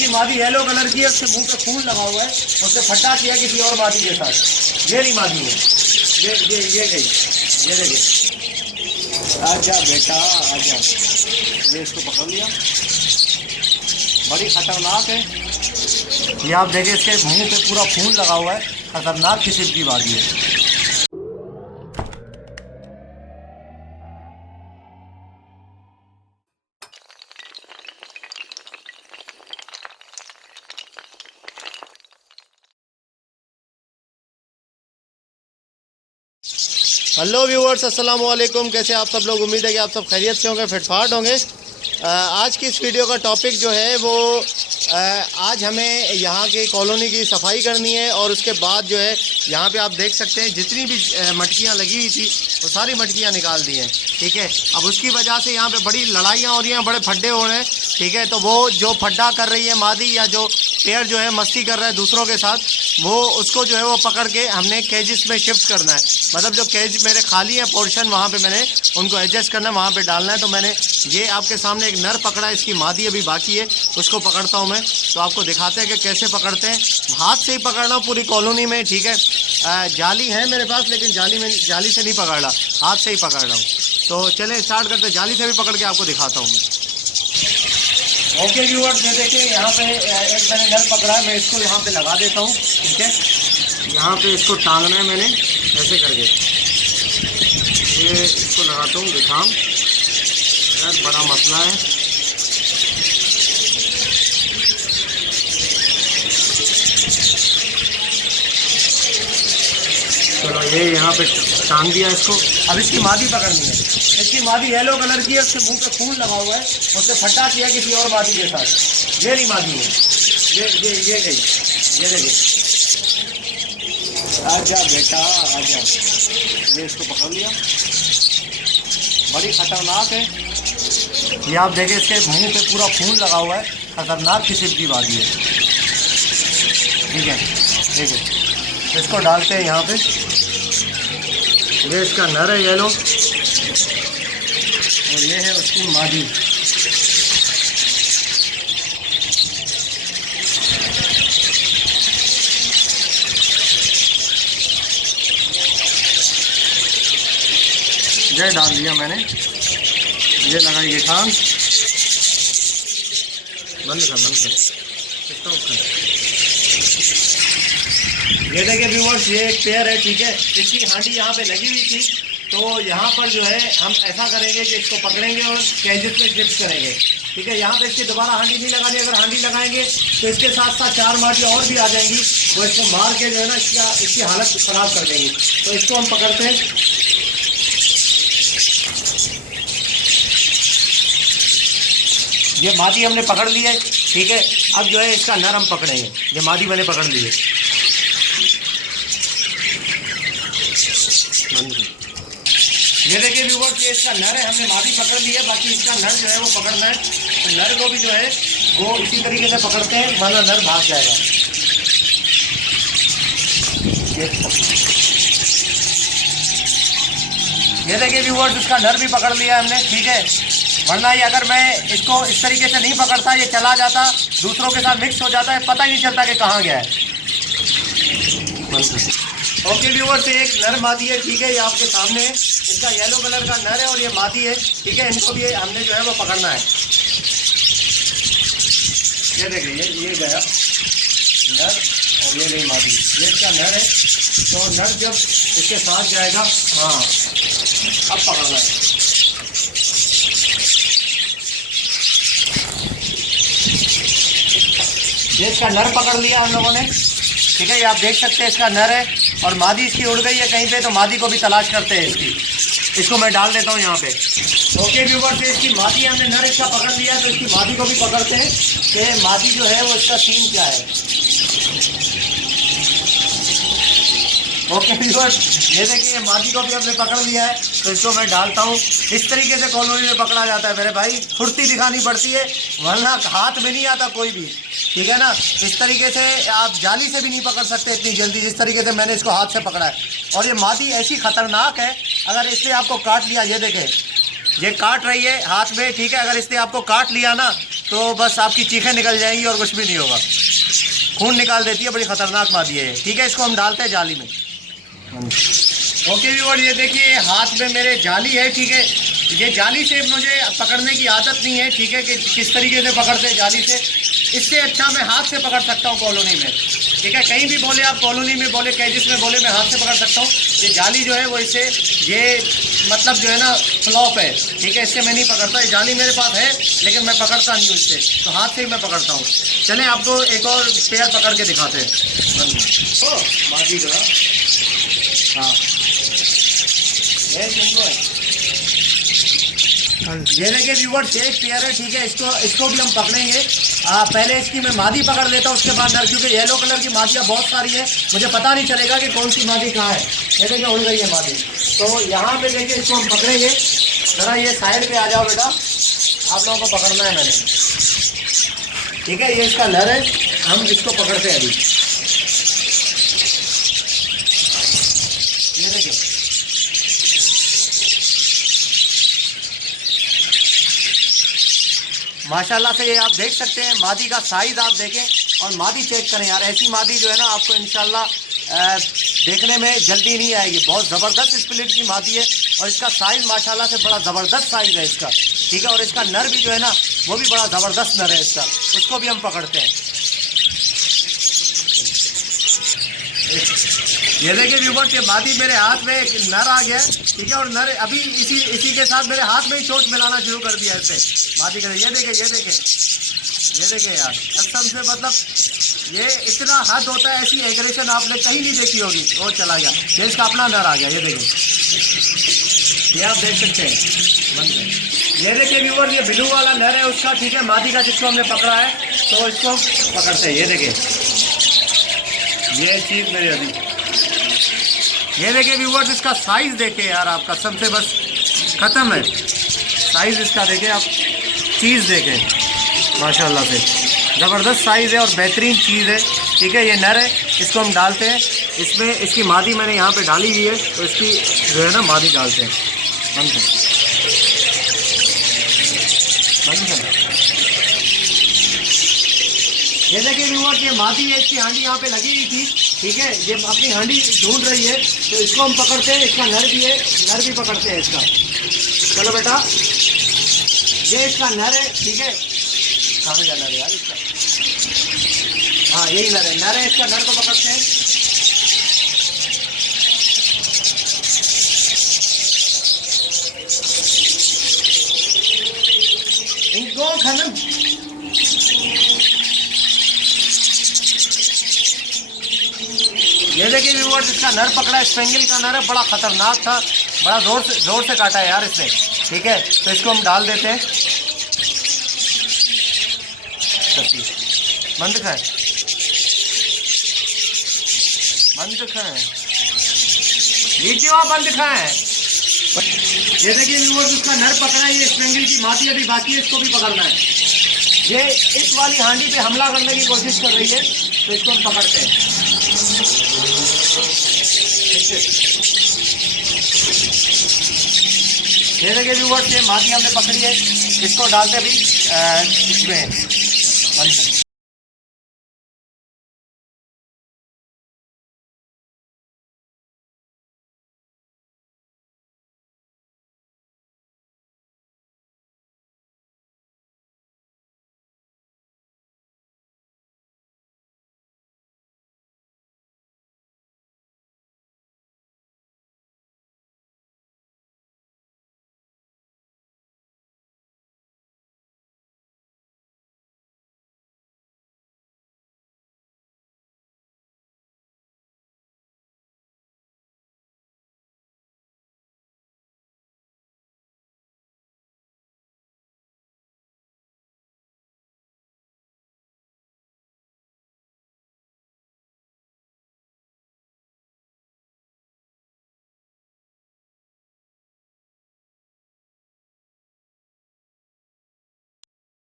इसकी मादी yellow colour की है, उसके मुंह पे खून लगा हुआ है, उसने फट्टा किया किसी और मादी के साथ। ये नहीं मादी है, ये गई, ये देखिए। आजा बेटा आजा, ये इसको पकड़ लिया, बड़ी खतरनाक है ये। आप देखिए इसके मुंह पे पूरा खून लगा हुआ है, खतरनाक किस्म की मादी है। हेलो व्यूअर्स, अस्सलाम वालेकुम। कैसे आप सब लोग? उम्मीद है कि आप सब खैरियत से होंगे, फिटफाट होंगे। आज की इस वीडियो का टॉपिक जो है वो आज हमें यहाँ की कॉलोनी की सफाई करनी है और उसके बाद जो है यहाँ पे आप देख सकते हैं जितनी भी मटकियाँ लगी हुई थी वो सारी मटकियाँ निकाल दी हैं। ठीक है, अब उसकी वजह से यहाँ पे बड़ी लड़ाइयाँ हो रही हैं, बड़े फड्डे हो रहे हैं। ठीक है, तो वो जो फड्डा कर रही है मादी या जो पेयर जो है मस्ती कर रहा है दूसरों के साथ, वो उसको जो है वो पकड़ के हमने केजेस में शिफ्ट करना है। मतलब जो केज मेरे खाली है पोर्शन, वहाँ पे मैंने उनको एडजस्ट करना है, वहाँ पे डालना है। तो मैंने ये आपके सामने एक नर पकड़ा है, इसकी मादी अभी बाकी है, उसको पकड़ता हूँ मैं। तो आपको दिखाते हैं कि कैसे पकड़ते हैं। हाथ से ही पकड़ रहा हूँ पूरी कॉलोनी में। ठीक है, जाली है मेरे पास, लेकिन जाली से नहीं पकड़ रहा, हाथ से ही पकड़ रहा हूँ। तो चलें स्टार्ट करते हैं। जाली से भी पकड़ के आपको दिखाता हूँ मैं। ओके व्यूअर्स, ये देखिए यहाँ पे एक मैंने नर पकड़ा है, मैं इसको यहाँ पे लगा देता हूँ। ठीक है, यहाँ पे इसको टांगना है मैंने ऐसे करके, ये इसको लगाता हूँ। दिखाऊँ यार, बड़ा मसला है। चलो ये यहाँ पे टांग दिया इसको। अब इसकी मादी पकड़नी है। इसकी मादी येलो कलर की है, उसके मुंह पे खून लगा हुआ है, उसने फट्टा किया किसी और मादी के साथ। ये नहीं मादी है, ये गई, ये देखिए। आजा बेटा आजा, ये इसको पकड़ लिया, बड़ी खतरनाक है ये। आप देखिए इसके मुंह पे पूरा खून लगा हुआ है, खतरनाक किस्म की मादी है। ठीक है, देखिए इसको डालते हैं यहाँ पे। ये इसका नर है येलो, और ये है उसकी मादी। ये डाल दिया मैंने, ये लगाई ये टांग। बंद कर। ये देखिए व्यूअर्स, ये एक पेयर है। ठीक है, इसकी हांडी यहाँ पे लगी हुई थी, तो यहाँ पर जो है हम ऐसा करेंगे कि इसको पकड़ेंगे और केजेस में शिफ्ट करेंगे। ठीक है, यहाँ पे इसकी दोबारा हांडी नहीं लगानी। अगर हांडी लगाएंगे तो इसके साथ साथ 4 माटी और भी आ जाएंगी, वो इसको मार के जो है ना इसकी हालत ख़राब कर देंगी। तो इसको हम पकड़ते हैं। ये मादी हमने पकड़ ली है। ठीक है, अब जो है इसका नर हम पकड़ेंगे। ये मादी मैंने पकड़ ली है। ये देखिए व्यूअर्स, ये इसका नर है, हमने मादी पकड़ ली है, बाकी इसका नर जो है वो पकड़ना है। तो नर को भी जो है वो इसी तरीके से पकड़ते हैं, वरना नर भाग जाएगा। ये देखिए व्यूअर्स, इसका नर भी पकड़ लिया हमने। ठीक है, वरना ये अगर मैं इसको इस तरीके से नहीं पकड़ता, ये चला जाता, दूसरों के साथ मिक्स हो जाता है, पता ही नहीं चलता कि कहाँ गया है। ओके व्यूअर्स, एक नर मादी है। ठीक है, ये आपके सामने है, इसका येलो कलर का नर है और ये मादी है। ठीक है, इनको भी हमने जो है वो पकड़ना है। ये देखिए, ये गया नर और ये गई मादी। ये इसका नर है, तो नर जब इसके साथ जाएगा, हाँ अब पकड़ना है। ये इसका नर पकड़ लिया हम लोगों ने। ठीक है, ये आप देख सकते हैं इसका नर है और मादी इसकी उड़ गई है कहीं पे, तो मादी को भी तलाश करते हैं इसकी। इसको मैं डाल देता हूँ यहाँ पे। ओके व्यूअर्स, इसकी मादी हमने नर इसका पकड़ लिया है, तो इसकी मादी को भी पकड़ते हैं कि मादी जो है वो इसका सीन क्या है। ओके व्यूअर्स, ये देखिए मादी को भी हमने पकड़ लिया है, तो इसको मैं डालता हूँ। इस तरीके से कॉलोनी में पकड़ा जाता है मेरे भाई, फुर्ती दिखानी पड़ती है, वरना हाथ में नहीं आता कोई भी। ठीक है ना, इस तरीके से आप जाली से भी नहीं पकड़ सकते इतनी जल्दी, जिस तरीके से मैंने इसको हाथ से पकड़ा है। और ये मादी ऐसी खतरनाक है, अगर इसने आपको काट लिया, ये देखें ये काट रही है हाथ में। ठीक है, अगर इसने आपको काट लिया ना, तो बस आपकी चीखें निकल जाएंगी और कुछ भी नहीं होगा। खून निकाल देती है, बड़ी ख़तरनाक मादी है। ठीक है, इसको हम डालते हैं जाली में। ओके व्यूअर, ये देखिए हाथ में मेरे जाली है। ठीक है, ये जाली से मुझे पकड़ने की आदत नहीं है। ठीक है, कि किस तरीके से पकड़ते हैं जाली से, इससे अच्छा मैं हाथ से पकड़ सकता हूँ कॉलोनी में। ठीक है, कहीं भी बोले आप, कॉलोनी में बोले, कैजिस में बोले, मैं हाथ से पकड़ सकता हूँ। ये जाली जो है वो इससे ये मतलब जो है ना फ्लॉप है। ठीक है, इससे मैं नहीं पकड़ता। ये जाली मेरे पास है लेकिन मैं पकड़ता नहीं हूँ इससे, तो हाथ से ही मैं पकड़ता हूँ। चलें आपको एक और पेयर पकड़ के दिखाते हैं। मादी का, हाँ ये देखिए व्यूअर्स, एक पेयर है। ठीक है, इसको भी हम पकड़ेंगे। पहले इसकी मैं मादी पकड़ लेता हूँ, उसके बाद नर, क्योंकि येलो कलर की मादियाँ बहुत सारी है, मुझे पता नहीं चलेगा कि कौन सी मादी कहाँ है। ये देखिए उड़ गई है मादी। तो यहाँ पे देखिए इसको हम पकड़ेंगे। ज़रा ये साइड पे आ जाओ बेटा, आप लोगों को पकड़ना है मैंने। ठीक है, ये इसका नर है, हम इसको पकड़ते हैं अभी। ये देखिए माशाल्लाह से, ये आप देख सकते हैं मादी का साइज़ आप देखें और मादी चेक करें यार। ऐसी मादी जो है ना आपको इंशाल्लाह देखने में जल्दी नहीं आएगी। बहुत ज़बरदस्त स्प्लिट की मादी है और इसका साइज़ माशाल्लाह से बड़ा ज़बरदस्त साइज़ है इसका। ठीक है, और इसका नर भी जो है ना वो भी बड़ा ज़बरदस्त नर है इसका, उसको भी हम पकड़ते हैं। ये देखिए व्यूअर्स, ये मादी मेरे हाथ में एक नर आ गया। ठीक है, और नर अभी इसी के साथ मेरे हाथ में ही चोट मिलाना शुरू कर दिया इससे मादी का। ये देखे यार, कसम से मतलब ये इतना हद होता है, ऐसी एग्रेशन आपने कहीं नहीं देखी होगी। वो चला गया, ये इसका अपना नर आ गया। ये देखें, ये आप देख सकते हैं। ये देखिए व्यूअर्स, ये ब्लू वाला नर है उसका। ठीक है, मादी का जिसको हमने पकड़ा है, तो इसको पकड़ते हैं। ये देखिए, ये चीज़ मेरे अभी, ये देखिए व्यूअर्स, इसका साइज़ देखे यार, आप कसम से बस ख़त्म है साइज़ इसका। देखें आप, चीज़ देखें माशाल्लाह से, ज़बरदस्त साइज़ है और बेहतरीन चीज़ है। ठीक है, ये नर है, इसको हम डालते हैं इसमें। इसकी मादी मैंने यहाँ पे डाली हुई है, तो इसकी जो है ना मादी डालते हैं। बंद कर। ये देखिए व्यूअर्स, ये मादी है, इसकी हांडी यहाँ पे लगी हुई थी। ठीक है, ये अपनी हांडी ढूंढ रही है, तो इसको हम पकड़ते हैं। इसका नर भी है, नर भी पकड़ते हैं इसका। चलो बेटा, ये इसका नर है। ठीक है, कहाँ जा नर है यार इसका, हाँ यही नर है इसका। नर को पकड़ते हैं। इनको खनन, ये देखिए व्यूअर्स, इसका नर पकड़ा है, स्पेंगल का नर है, बड़ा ख़तरनाक था, बड़ा ज़ोर से काटा है यार इसने। ठीक है, तो इसको हम डाल देते हैं। बंद खाए, वीडियो बंद खाए। ये देखिए व्यूअर्स, उसका नर पकड़ा है, ये स्पेंगल की मादी अभी बाकी है, इसको भी पकड़ना है। ये इस वाली हांडी पे हमला करने की कोशिश कर रही है, तो इसको हम पकड़ते हैं। ये देखिए व्यूअर्स, ये मादी हमने पकड़ी है, इसको डालते भी इसमें